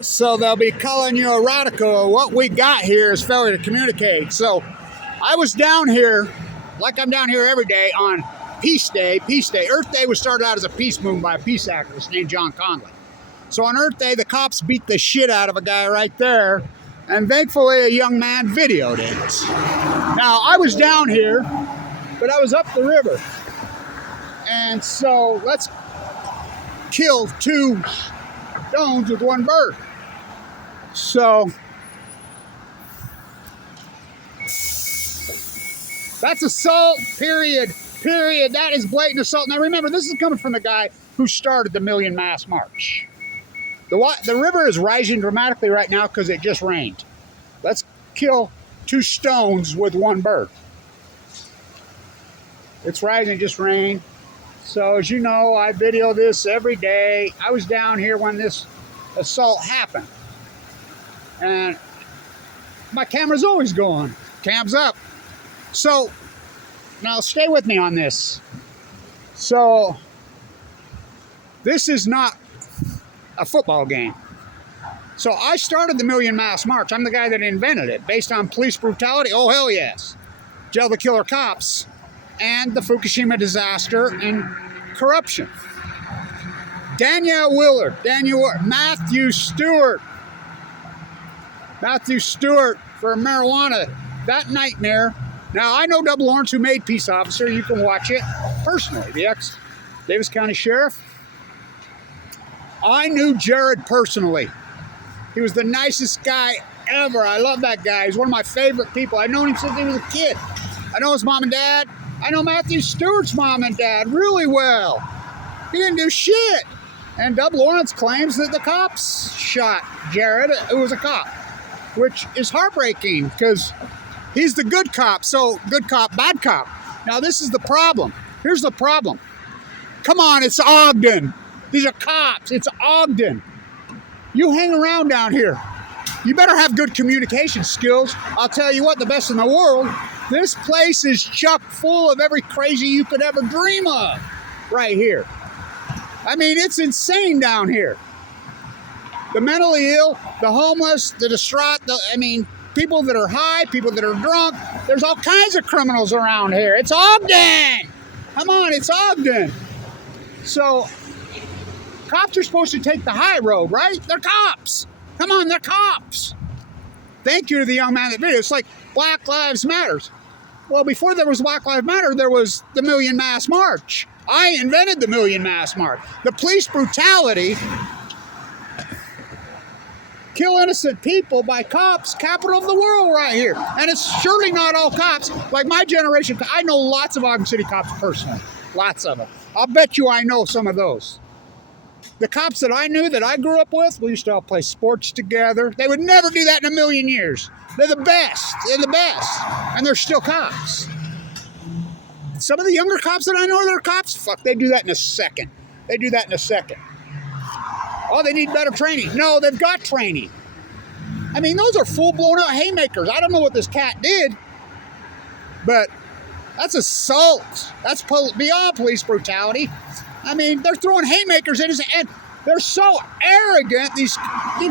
So they'll be calling you a radical. What we got here is failure to communicate. So I was down here, like I'm down here every day on Peace Day. Peace Day. Earth Day was started out as a peace movement by a peace activist named John Conley. So on Earth Day, the cops beat the shit out of a guy right there, and thankfully a young man videoed it. Now, I was down here, but I was up the river. And so let's kill two stones with one bird. So that's assault, period. That is blatant assault. Now remember, this is coming from the guy who started the Million Mass March. The river is rising dramatically right now because it just rained. Let's kill two stones with one bird. It's rising, just rained. So as you know, I video this every day. I was down here when this assault happened. And my camera's always going. Cam's up. So now stay with me on this. So this is not a football game. So I started the Million Mass March. I'm the guy that invented it based on police brutality. Oh, hell yes. Jail the killer cops and the Fukushima disaster and corruption. Danielle Willard, Matthew Stewart for marijuana, that nightmare. Now, I know Double Orange, who made Peace Officer. You can watch it personally. The ex-Davis County Sheriff. I knew Jared personally. He was the nicest guy ever. I love that guy. He's one of my favorite people. I've known him since he was a kid. I know his mom and dad. I know Matthew Stewart's mom and dad really well. He didn't do shit. And Double Orange claims that the cops shot Jared, who was a cop, which is heartbreaking because he's the good cop. So good cop, bad cop. Now this is the problem. Here's the problem. Come on, it's Ogden. These are cops. It's Ogden. You hang around down here. You better have good communication skills. I'll tell you what, the best in the world. This place is chock full of every crazy you could ever dream of right here. I mean, it's insane down here. The mentally ill, the homeless, the distraught, people that are high, people that are drunk. There's all kinds of criminals around here. It's Ogden. Come on, it's Ogden. So cops are supposed to take the high road, right? They're cops. Come on, they're cops. Thank you to the young man that video. It's like Black Lives Matters. Well, before there was Black Lives Matter, there was the Million Mass March. I invented the Million Mass March. The police brutality, kill innocent people by cops, capital of the world right here. And it's surely not all cops. Like my generation, I know lots of Ogden City cops personally. Lots of them. I'll bet you I know some of those. The cops that I knew, that I grew up with, we used to all play sports together. They would never do that in a million years. They're the best. They're the best. And they're still cops. Some of the younger cops that I know that are cops, fuck, they do that in a second. They do that in a second. Oh, they need better training. No, they've got training. I mean, those are full-blown out haymakers. I don't know what this cat did, but that's assault. That's beyond police brutality. I mean, they're throwing haymakers in his, and they're so arrogant. These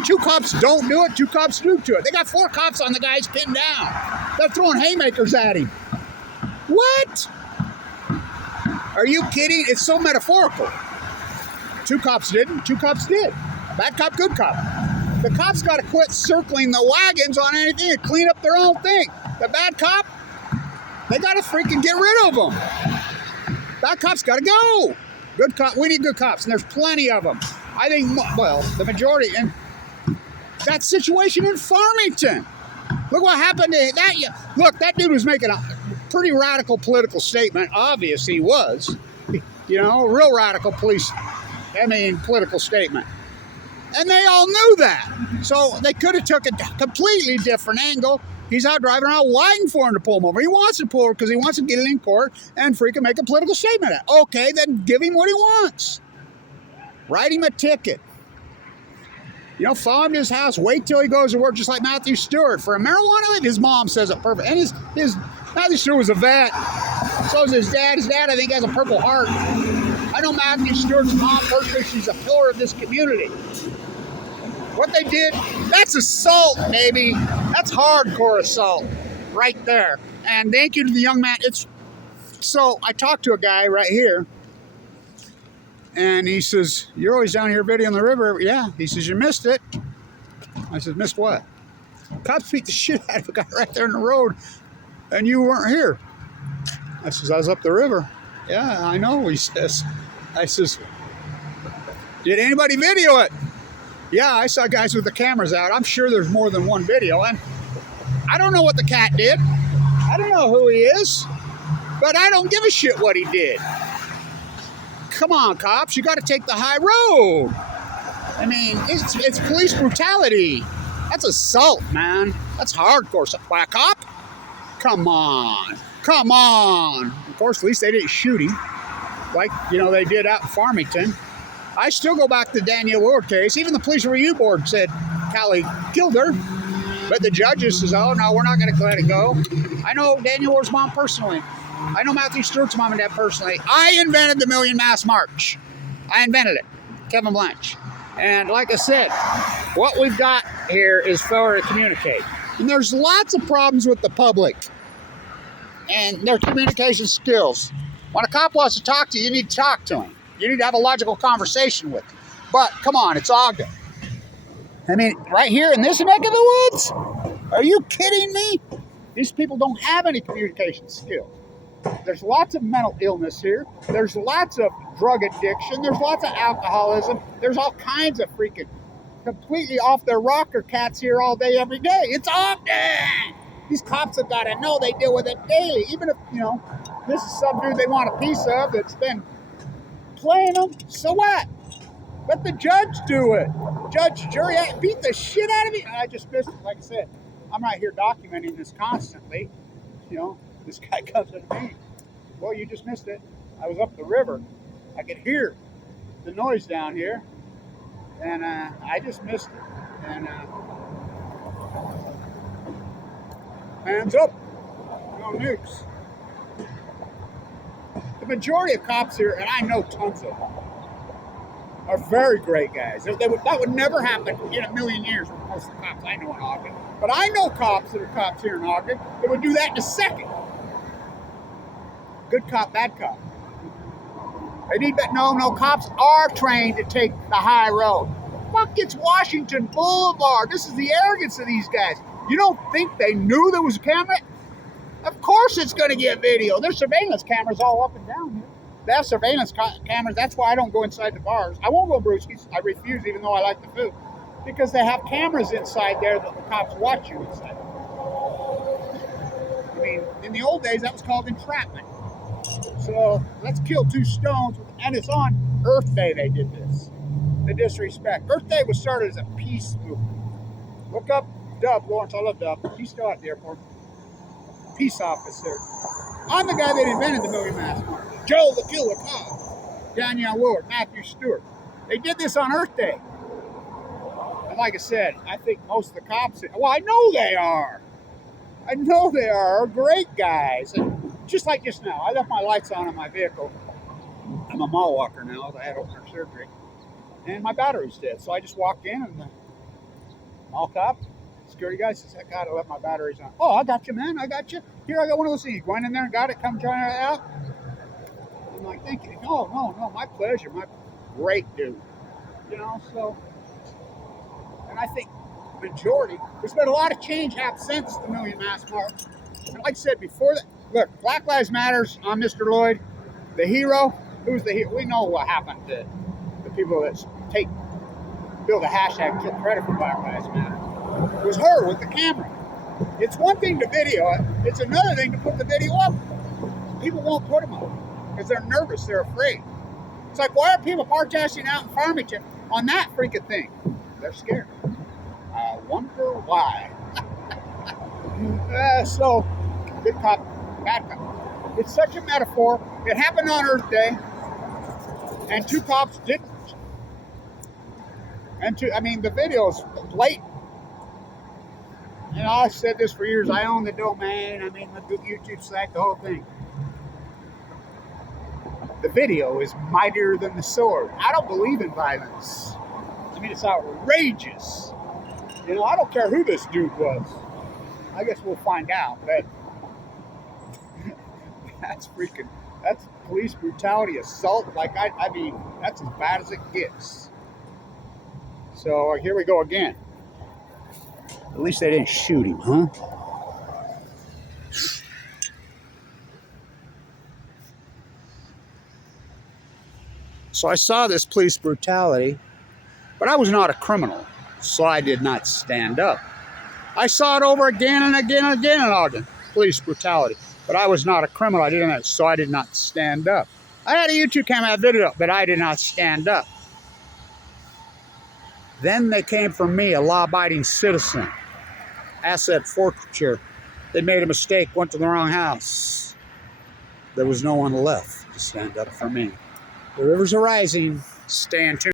two cops don't do it, two cops do it. They got 4 cops on the guys pinned down. They're throwing haymakers at him. What? Are you kidding? It's so metaphorical. 2 cops didn't, 2 cops did. Bad cop, good cop. The cops got to quit circling the wagons on anything and clean up their own thing. The bad cop, they got to freaking get rid of them. Bad cops got to go. Good cop, we need good cops, and there's plenty of them. I think, well, the majority. And that situation in Farmington. Look what happened to that. Look, that dude was making a pretty radical political statement. Obvious he was. You know, real radical political statement. And they all knew that. So they could have took a completely different angle. He's out driving around waiting for him to pull him over. He wants to pull over because he wants to get it in court and freaking make a political statement. Okay, then give him what he wants. Write him a ticket. You know, follow him to his house. Wait till he goes to work, just like Matthew Stewart. For a marijuana, his mom says it perfect. And his Matthew Stewart was a vet. So is his dad. His dad, I think, has a Purple Heart. I know Matthew Stewart's mom personally. She's a pillar of this community. What they did, that's assault, baby. That's hardcore assault right there. And thank you to the young man. So I talked to a guy right here, and he says, "You're always down here videoing the river." Yeah. He says, "You missed it." I said, "Missed what?" "Cops beat the shit out of a guy right there in the road, and you weren't here." I says, "I was up the river." "Yeah, I know," he says. I says, "Did anybody video it?" "Yeah, I saw guys with the cameras out. I'm sure there's more than one video." And I don't know what the cat did. I don't know who he is. But I don't give a shit what he did. Come on, cops. You got to take the high road. I mean, it's police brutality. That's assault, man. That's hardcore. By a cop? Come on. Come on. Of course, at least they didn't shoot him. Like, they did out in Farmington. I still go back to the Danielle Ward case. Even the police review board said Callie killed her. But the judges says, "Oh, no, we're not going to let it go." I know Danielle Ward's mom personally. I know Matthew Stewart's mom and dad personally. I invented the Million Mass March. I invented it. Kevin Blanche. And like I said, what we've got here is failure to communicate. And there's lots of problems with the public and their communication skills. When a cop wants to talk to you, you need to talk to him. You need to have a logical conversation with him. But come on, it's Ogden. I mean, right here in this neck of the woods? Are you kidding me? These people don't have any communication skills. There's lots of mental illness here. There's lots of drug addiction. There's lots of alcoholism. There's all kinds of freaking completely off their rocker cats here all day, every day. It's Ogden! These cops have got to know they deal with it daily. Even if, this is some dude they want a piece of that's been playing them, so what? Let the judge do it. Judge, jury, beat the shit out of me. I just missed it. Like I said, I'm right here documenting this constantly. This guy comes to me. "Well, you just missed it. I was up the river. I could hear the noise down here. And I just missed it." And hands up. No nukes. The majority of cops here, and I know tons of them, are very great guys. That would never happen in a million years with most of the cops I know in Ogden. But I know cops that are cops here in Ogden that would do that in a second. Good cop, bad cop. They need that. No, cops are trained to take the high road. Fuck, it's Washington Boulevard. This is the arrogance of these guys. You don't think they knew there was a camera? Of course it's going to get video. There's surveillance cameras all up and down here. They have surveillance cameras. That's why I don't go inside the bars. I won't go Brewski's. I refuse, even though I like the food. Because they have cameras inside there that the cops watch you inside. I mean, in the old days, that was called entrapment. So let's kill two stones. And it's on Earth Day they did this. The disrespect. Earth Day was started as a peace movement. Look up Dub, Lawrence. I love Dub. He's still at the airport. Peace officer. I'm the guy that invented the Million Mass March. Joe the Killer Cobb, Danielle Ward, Matthew Stewart. They did this on Earth Day. And like I said, I think most of the cops, well, I know they are. I know they are great guys. And just like just now, I left my lights on my vehicle. I'm a mall walker now. I had open heart surgery. And my battery's dead. So I just walked in and the mall cop, security guy says, "God, I left my batteries on." "Oh, I got you, man. I got you. Here, I got one of those things. You went in there and got it. Come try it out." I'm like, "Thank you." No, my pleasure. My great dude. So, and I think the majority, there's been a lot of change happened since the Million Mass March. And like I said before that, look, Black Lives Matters on Mr. Lloyd, the hero. Who's the hero? We know what happened to the people that build a hashtag and took credit for Black Lives Matter. It was her with the camera. It's one thing to video it. It's another thing to put the video up. People won't put them up because they're nervous. They're afraid. It's like, why are people protesting out in Farmington on that freaking thing? They're scared. I wonder why. So, good cop, bad cop. It's such a metaphor. It happened on Earth Day, and two cops didn't. And the video is blatant. I've said this for years. I own the domain. The YouTube site, the whole thing. The video is mightier than the sword. I don't believe in violence. I mean, it's outrageous. You know, I don't care who this dude was. I guess we'll find out, but that's police brutality, assault. Like, I mean, that's as bad as it gets. So here we go again. At least they didn't shoot him, huh? So I saw this police brutality, but I was not a criminal, so I did not stand up. I saw it over again and again and again and again, police brutality, but I was not a criminal. I didn't, so I did not stand up. I had a YouTube camera, I had video, but I did not stand up. Then they came for me, a law-abiding citizen. Asset forfeiture. They made a mistake, went to the wrong house. There was no one left to stand up for me. The rivers are rising. Stay tuned.